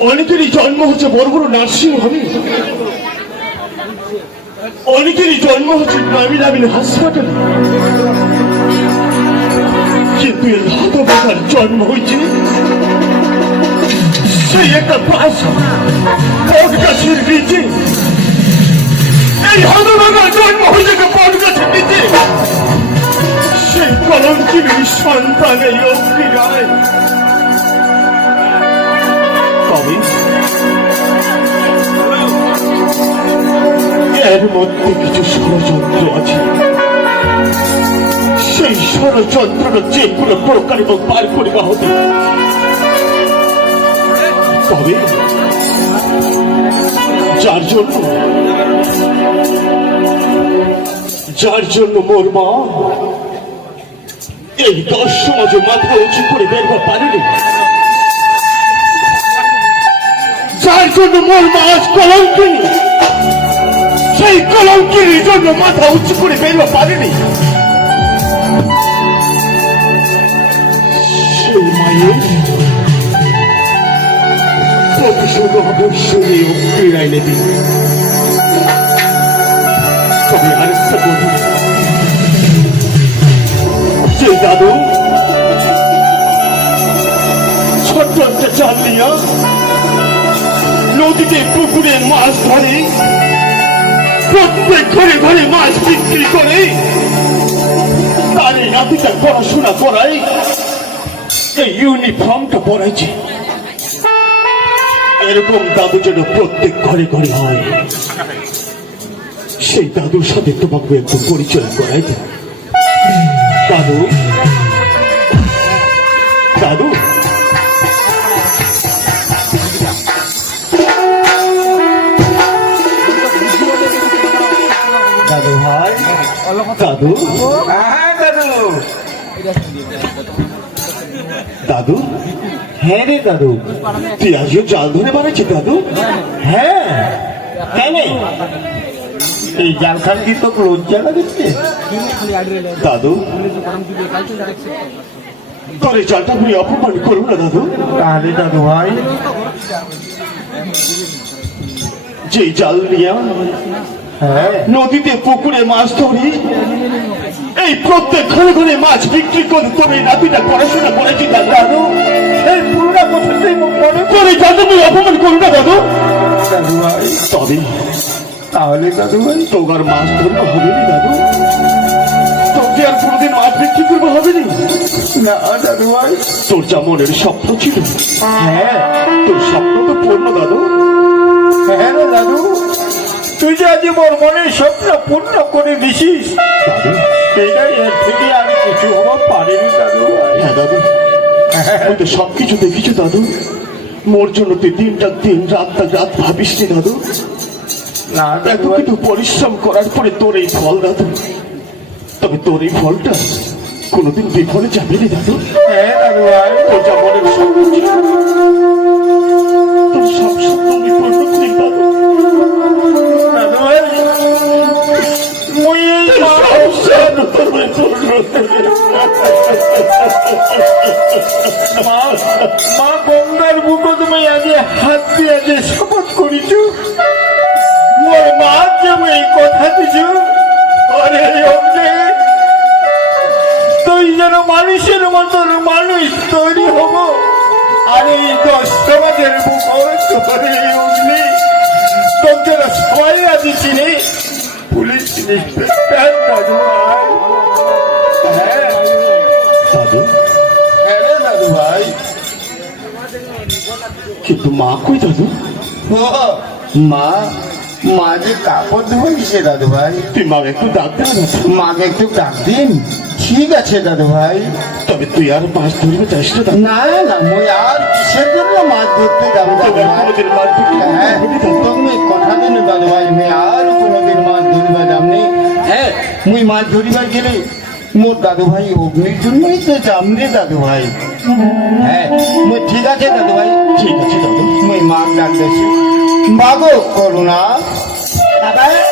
অনেকেরই জন্ম হচ্ছে বড় বড় নার্সিং হোমে অনেকেরই জন্ম হচ্ছে নামি নামি হাসপাতালে। কিন্তু এই জন্ম হয়েছে সেই একটা বট গাছের নিচে এই হতবাকার সন্তান এই অগ্নি রায় তবে এর মধ্যে কিছু ষড়যন্ত্র আছে। সেই ষড়যন্ত্রটা যে কোনো প্রকার এবং পার করিবা হবে। তবে যার জন্য যার জন্য মোর মা এই দশ সমাজে মাথা উঁচু করে বের হওয়া পারেনি। যার জন্য মোর মা আজ কলঙ্কিনী, সেই কলঙ্কিনীর জন্য মাথা উঁচু করে বের হওয়া পারেনি। সেই মায়ের প্রতিশোধ অবশ্যই অগ্নির আইনে দিন নিয়া নদীতে, পুকুরে মাছ ধরে। প্রত্যেক ঘরে ঘরে মাছ বিক্রি করে। তার এই নাতিটা পড়াশোনা করাই এই ইউনিফর্মটা পরাইছে এরকম দাদু যেন প্রত্যেক ঘরে ঘরে হয়। সেই দাদুর সাথে তোমাকে একটু পরিচয় করাই দাদু দাদু ভাই দাদু হ্যাঁ দাদু দাদু? হ্যাঁ রে দাদু। তুই আজও জাল ধরে বানাচ্ছি দাদু? হ্যাঁ। কেন এই জাল খান কি তোকে লজ্জা লাগছে? দাদু? তোর এই জালটা আমি অপমান করব না, দাদু? তাহলে দাদু ভাই যে জাল নিয়ে নদীতে পুকুরে মাছ ধরি। এই প্রত্যেক ঘরে ঘরে মাছ বিক্রি করে। তোর এই নাতিটা পড়াশোনা করেছি দাদু দাদু সেই পুরোটা মনে তোর এই জালটা তুই অপমান করব না দাদু। তবে তাহলে দাদু ভাই তোর মাছ ধরবো হবে নি দাদু। তোকে আর কোনোদিন মাছ বিক্রি করব হবে নি। না দাদু ভাই তোর যা মনের স্বপ্ন ছিল। হ্যাঁ। তোর স্বপ্ন তো পূর্ণ হ্যাঁ দাদু। তুই যে মনের স্বপ্ন পূর্ণ করে দিছিস এর থেকে আর কিছু পারেনি দাদু হ্যাঁ দাদু। আমি তো সবকিছু দেখিছো দাদু। মোর জন্য তুই দিনটা দিন রাতটা রাত ভাবিস নি দাদু না এত কিন্তু পরিশ্রম করার পরে তোর এই ফল দাদু। তবে তোর এই ফলটা কোনোদিন বিফলে যাবে নি দাদু। হ্যাঁ দাদু ভাই। তোর যা মনের স্বপ্ন মা গঙ্গার বুকত মই আজি হাত দিয়ে যে শপথ করিছু। মোর মা যে মই এই কথা দিছু। আরে অগ্নে তুই যেন মানুষের মতন মানুষ তৈরি হব। আর এই দশ সমাজের তোরে অগ্নি তোর যেন সবাই রাজি চিনি পুলিশ ইন্সপেক্টর দাদু ভাই হ্যাঁ। দাদু? হ্যাঁ দাদু ভাই। কিন্তু মা কই দাদু? মা মা যে কাপড় ধুয়েছে দাদু ভাই। তুই মা একটু ডাক দে না মাকে একটু ডাক দিন। ঠিক আছে দাদু ভাই। তবে তুই আর মাছ ধরবে চাইস না না না মুই আর কিসের জন্য মাছ ধরতে যাব দাদু ভাই? হ্যাঁ তুমি কথা দিন দাদু ভাই মুই আর কোনোদিন মাছ ধরিবা যামনি হ্যাঁ মুই মাছ ধরিবা গেলে মোর দাদু ভাই অগ্নির জন্যই তো রে দাদু ভাই। হ্যাঁ মুই ঠিক আছে দাদু দাদু মা ডাক দেছি মাগো করুণা। বাবা